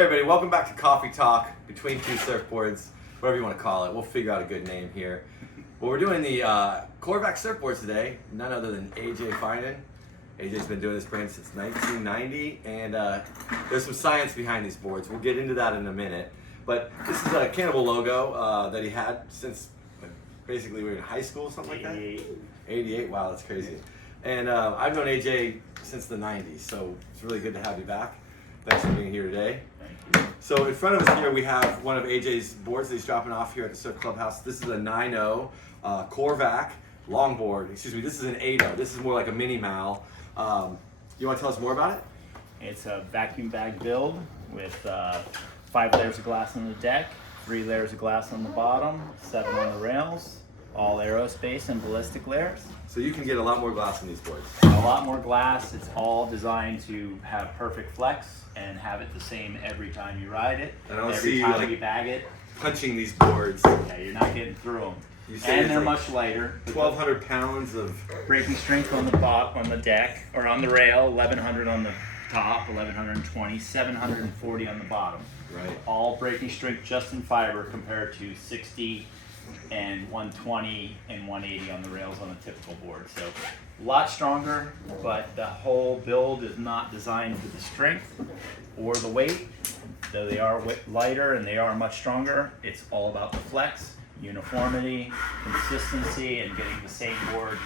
Hey everybody, welcome back to Coffee Talk between two surfboards, whatever you want to call it. We'll figure out a good name here. Well, we're doing the Corevac surfboards today, none other than AJ Finan. AJ's been doing this brand since 1990, and there's some science behind these boards. We'll get into that in a minute. But this is a Cannibal logo that he had since basically we were in high school, something like that? 88, wow, that's crazy. And I've known AJ since the 90s, so it's really good to have you back. Thanks for being here today. So in front of us here we have one of AJ's boards that he's dropping off here at the Surf Club House. This is a 9.0 Corevac longboard. Excuse me, this is an 8.0. This is more like a mini mal. You want to tell us more about it? It's a vacuum bag build with 5 layers of glass on the deck, 3 layers of glass on the bottom, 7 on the rails, all aerospace and ballistic layers. So you can get a lot more glass in these boards. A lot more glass. It's all designed to have perfect flex and have it the same every time you ride it. And I don't every see time you you bag it. punching these boards. Yeah, you're not getting through them. And they're like much lighter. 1,200 pounds of breaking strength on the on the deck or on the rail, 1,100 on the top, 1,120, 740 on the bottom. Right. All breaking strength just in fiber compared to 60 and 120 and 180 on the rails on a typical board. So a lot stronger, but the whole build is not designed for the strength or the weight. Though they are lighter and they are much stronger, it's all about the flex, uniformity, consistency, and getting the same board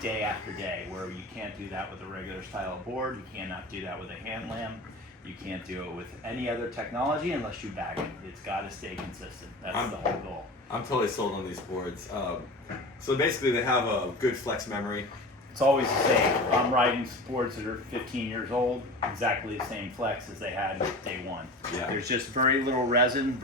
day after day, where you can't do that with a regular style board. You cannot do that with a hand lamb. You can't do it with any other technology unless you bag it. It's got to stay consistent. That's the whole goal. I'm totally sold on these boards. So basically they have a good flex memory. It's always the same. I'm riding boards that are 15 years old, exactly the same flex as they had day one. Yeah. There's just very little resin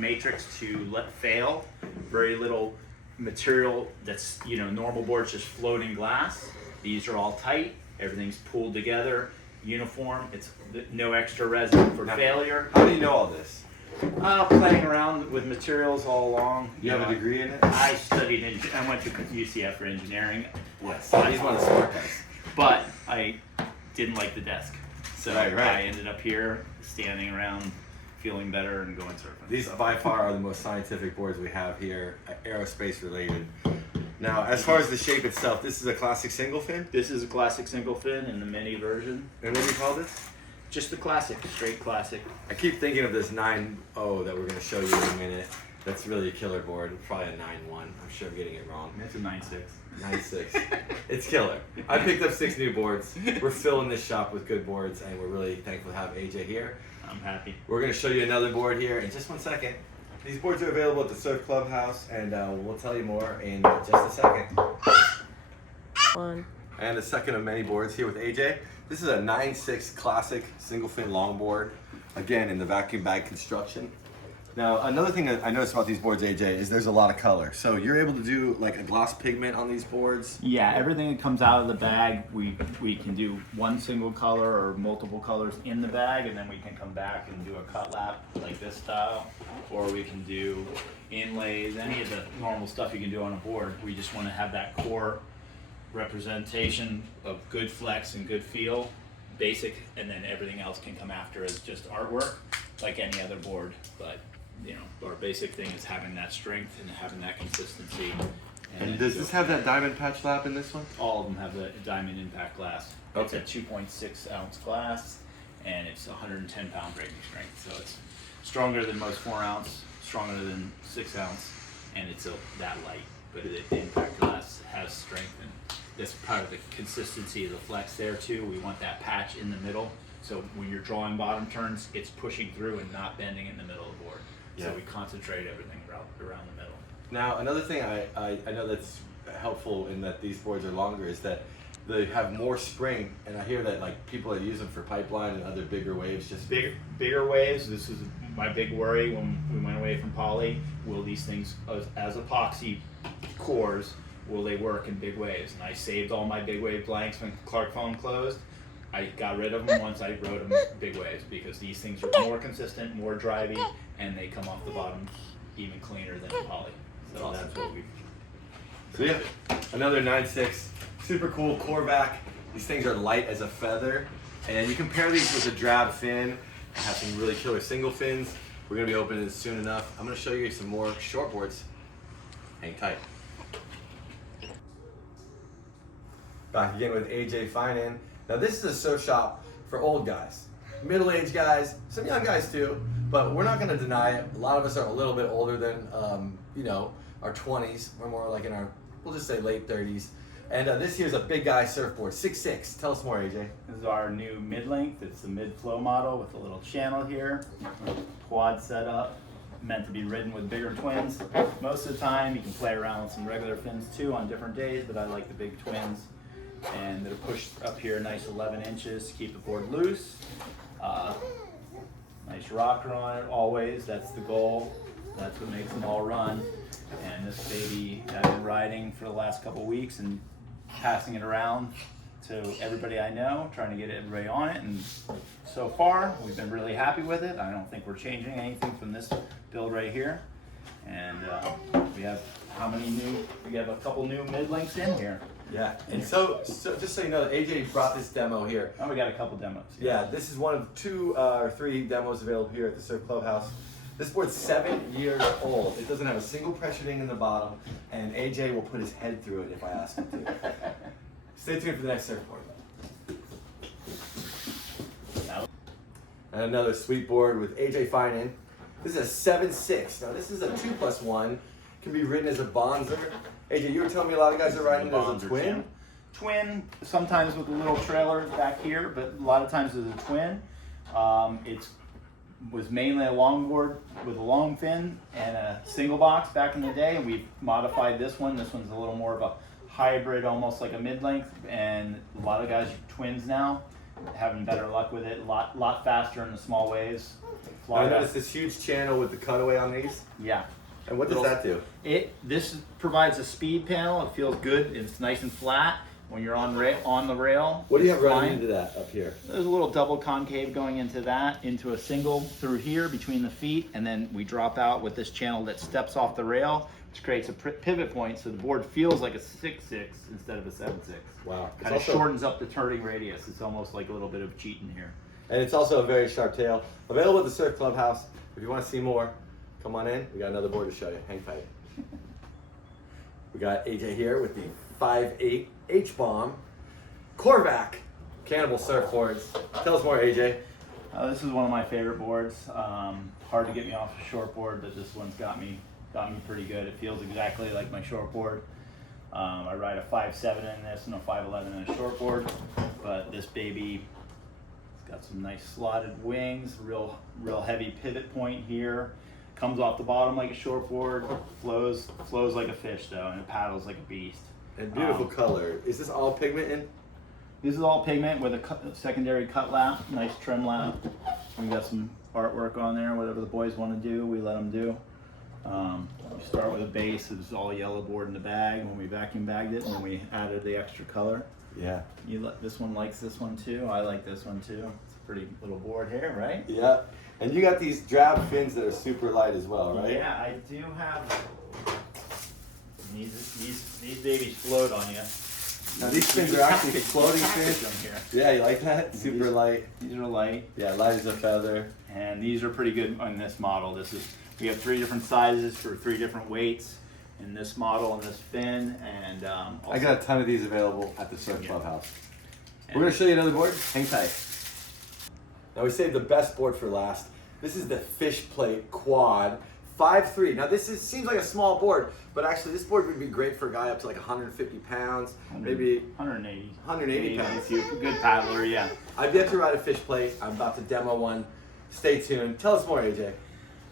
matrix to let fail, very little material that's, normal boards just floating glass. These are all tight, everything's pulled together, uniform, it's no extra resin for failure. How do you know all this? Playing around with materials all along. You have a degree in it? I studied, I went to UCF for engineering. Yes, he's one of the smart guys. But I didn't like the desk. So Right. I ended up here, standing around, feeling better and going surfing. These by far are the most scientific boards we have here, aerospace related. Now, as far as the shape itself, this is a classic single fin? This is a classic single fin in the mini version. And what do you call this? Just the classic, straight classic. I keep thinking of this 9.0 that we're going to show you in a minute. That's really a killer board. Probably a 9.1. I'm sure I'm getting it wrong. It's a 9.6. 9.6. It's killer. I picked up 6 new boards. We're filling this shop with good boards, and we're really thankful to have AJ here. I'm happy. We're going to show you another board here in just one second. These boards are available at the Surf Club House, and we'll tell you more in just a second. And the second of many boards here with AJ. This is a 9.6 classic single fin longboard, again in the vacuum bag construction. Now, another thing that I noticed about these boards, AJ, is there's a lot of color. So you're able to do like a gloss pigment on these boards? Yeah, everything that comes out of the bag, we can do one single color or multiple colors in the bag, and then we can come back and do a cut lap like this style, or we can do inlays, any of the normal stuff you can do on a board. We just want to have that core representation of good flex and good feel, basic, and then everything else can come after as just artwork like any other board. But our basic thing is having that strength and having that consistency. And does this have that diamond patch lap in this one? All of them have the diamond impact glass. Okay. It's a 2.6 ounce glass, and it's 110 pound breaking strength, so it's stronger than most 4 ounce, stronger than 6 ounce, and it's that light. But the impact glass has strength, and that's part of the consistency of the flex there too. We want that patch in the middle, so when you're drawing bottom turns, it's pushing through and not bending in the middle of the board. Yeah. So we concentrate everything around the middle. Now, another thing I know that's helpful in that these boards are longer is that they have more spring, and I hear that like people that use them for pipeline and other bigger waves, just Bigger waves. This is my big worry when we went away from poly. Will these things, as epoxy cores, will they work in big waves? And I saved all my big wave blanks when Clark Foam closed. I got rid of them once I wrote them big waves, because these things are more consistent, more drivey, and they come off the bottom even cleaner than poly. So Awesome. that's what we've. So yeah, another 9.6, super cool Corevac. These things are light as a feather, and you compare these with a drab fin. I have some really killer single fins. We're gonna be opening it soon enough. I'm gonna show you some more shortboards. Hang tight. Back again with AJ Finan. Now this is a surf shop for old guys, middle-aged guys, some young guys too, but we're not gonna deny it. A lot of us are a little bit older than, our 20s. We're more like in our, we'll just say late 30s. And this here's a big guy surfboard, 6'6". Tell us more, AJ. This is our new mid-length. It's the mid-flow model with a little channel here, quad setup, meant to be ridden with bigger twins. Most of the time you can play around with some regular fins too on different days, but I like the big twins. And they're pushed up here a nice 11 inches to keep the board loose. Nice rocker on it always, that's the goal. That's what makes them all run. And this baby I've been riding for the last couple weeks and passing it around to everybody I know, trying to get everybody on it, and so far we've been really happy with it. I don't think we're changing anything from this build right here. And we have we have a couple new mid-lengths in here. Yeah, and so just so you know, AJ brought this demo here. Oh, we got a couple demos. Yeah, this is one of 2 or 3 demos available here at the Surf Club House. This board's 7 years old. It doesn't have a single pressure ding in the bottom, and AJ will put his head through it if I ask him to. Stay tuned for the next surfboard. And another sweet board with AJ Finan. This is a 7'6". Now this is a 2+1. Can be ridden as a bonzer. AJ, you were telling me a lot of guys are riding it as a twin? Twin, sometimes with a little trailer back here, but a lot of times as a twin. It was mainly a longboard with a long fin and a single box back in the day, and we've modified this one. This one's a little more of a hybrid, almost like a mid-length, and a lot of guys are twins now, having better luck with it, a lot faster in the small waves. I noticed this huge channel with the cutaway on these. Yeah. And what does that do? This provides a speed panel. It feels good. It's nice and flat when you're on the rail. What do you have running into that up here? There's a little double concave going into that, into a single through here between the feet, and then we drop out with this channel that steps off the rail, which creates a pivot point, so the board feels like a 6'6" instead of a 7'6". Wow. Kind of shortens up the turning radius. It's almost like a little bit of cheating here. And it's also a very sharp tail. Available at the Surf Club House. If you want to see more, come on in. We got another board to show you. Hang tight. We got AJ here with the 5'8" H-bomb. Corevac Cannibal surfboards. Tell us more, AJ. This is one of my favorite boards. Hard to get me off a shortboard, but this one's got me pretty good. It feels exactly like my shortboard. I ride a 5'7" in this and a 5'11" in a shortboard, but this baby, it's got some nice slotted wings, real heavy pivot point here. Comes off the bottom like a shortboard, flows like a fish though, and it paddles like a beast. And beautiful color. Is this all pigment in? This is all pigment with a secondary cut lap, nice trim lap. We got some artwork on there, whatever the boys want to do, we let them do. We start with a base. It was all yellow board in the bag when we vacuum bagged it, and then we added the extra color. Yeah. This one likes this one too. I like this one too. It's a pretty little board here, right? Yeah. And you got these drab fins that are super light as well, right? Yeah, I do have. These babies float on you. Now these fins are actually floating fins. Here. Yeah, you like that? Super light. These are light. Yeah, light as a feather. And these are pretty good on this model. We have 3 different sizes for 3 different weights in this model and this fin. And I got a ton of these available at the Surf Club House. We're gonna show you another board. Hang tight. Now we saved the best board for last. This is the Fish Plate Quad 5'3". Now this seems like a small board, but actually this board would be great for a guy up to like 150 pounds, maybe 180. 180 pounds. If you're a good paddler, yeah. I've yet to ride a fish plate. I'm about to demo one. Stay tuned. Tell us more, AJ.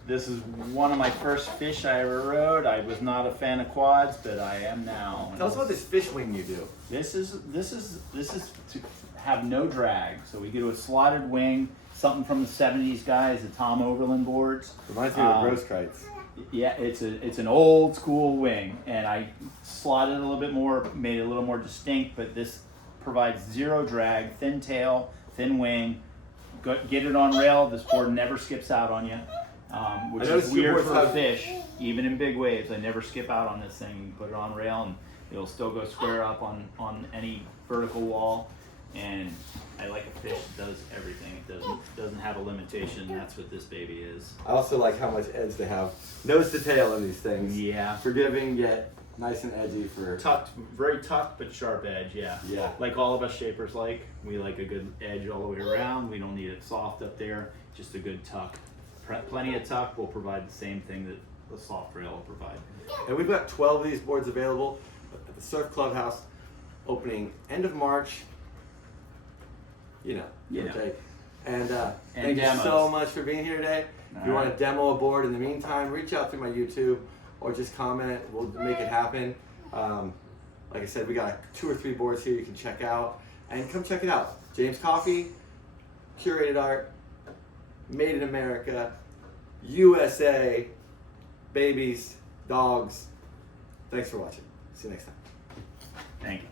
This is one of my first fish I ever rode. I was not a fan of quads, but I am now. Tell us about this fish wing you do. This is to have no drag. So we do a slotted wing, something from the 70s guys, the Tom Overland boards. Reminds me of Rose Kites. Yeah, it's an old school wing, and I slotted it a little bit more, made it a little more distinct, but this provides 0 drag, thin tail, thin wing. Get it on rail, this board never skips out on you, which is weird for a fish. Even in big waves, I never skip out on this thing. You put it on rail and it'll still go square up on any vertical wall. And I like a fish that does everything. It doesn't have a limitation. That's what this baby is. I also like how much edge they have, nose to tail in these things. Yeah. Forgiving yet nice and edgy for. Tucked, very tucked but sharp edge, yeah. Yeah. Like all of us shapers like. We like a good edge all the way around. We don't need it soft up there, just a good tuck. Plenty of tuck will provide the same thing that the soft rail will provide. And we've got 12 of these boards available at the Surf Clubhouse, opening end of March. Okay. And thank you demos. so much for being here today. If you want to demo a board in the meantime, reach out through my YouTube or just comment. We'll make it happen. Like I said, we got 2 or 3 boards here you can check out. And come check it out. James Coffee, curated art, made in America, USA, babies, dogs. Thanks for watching. See you next time. Thank you.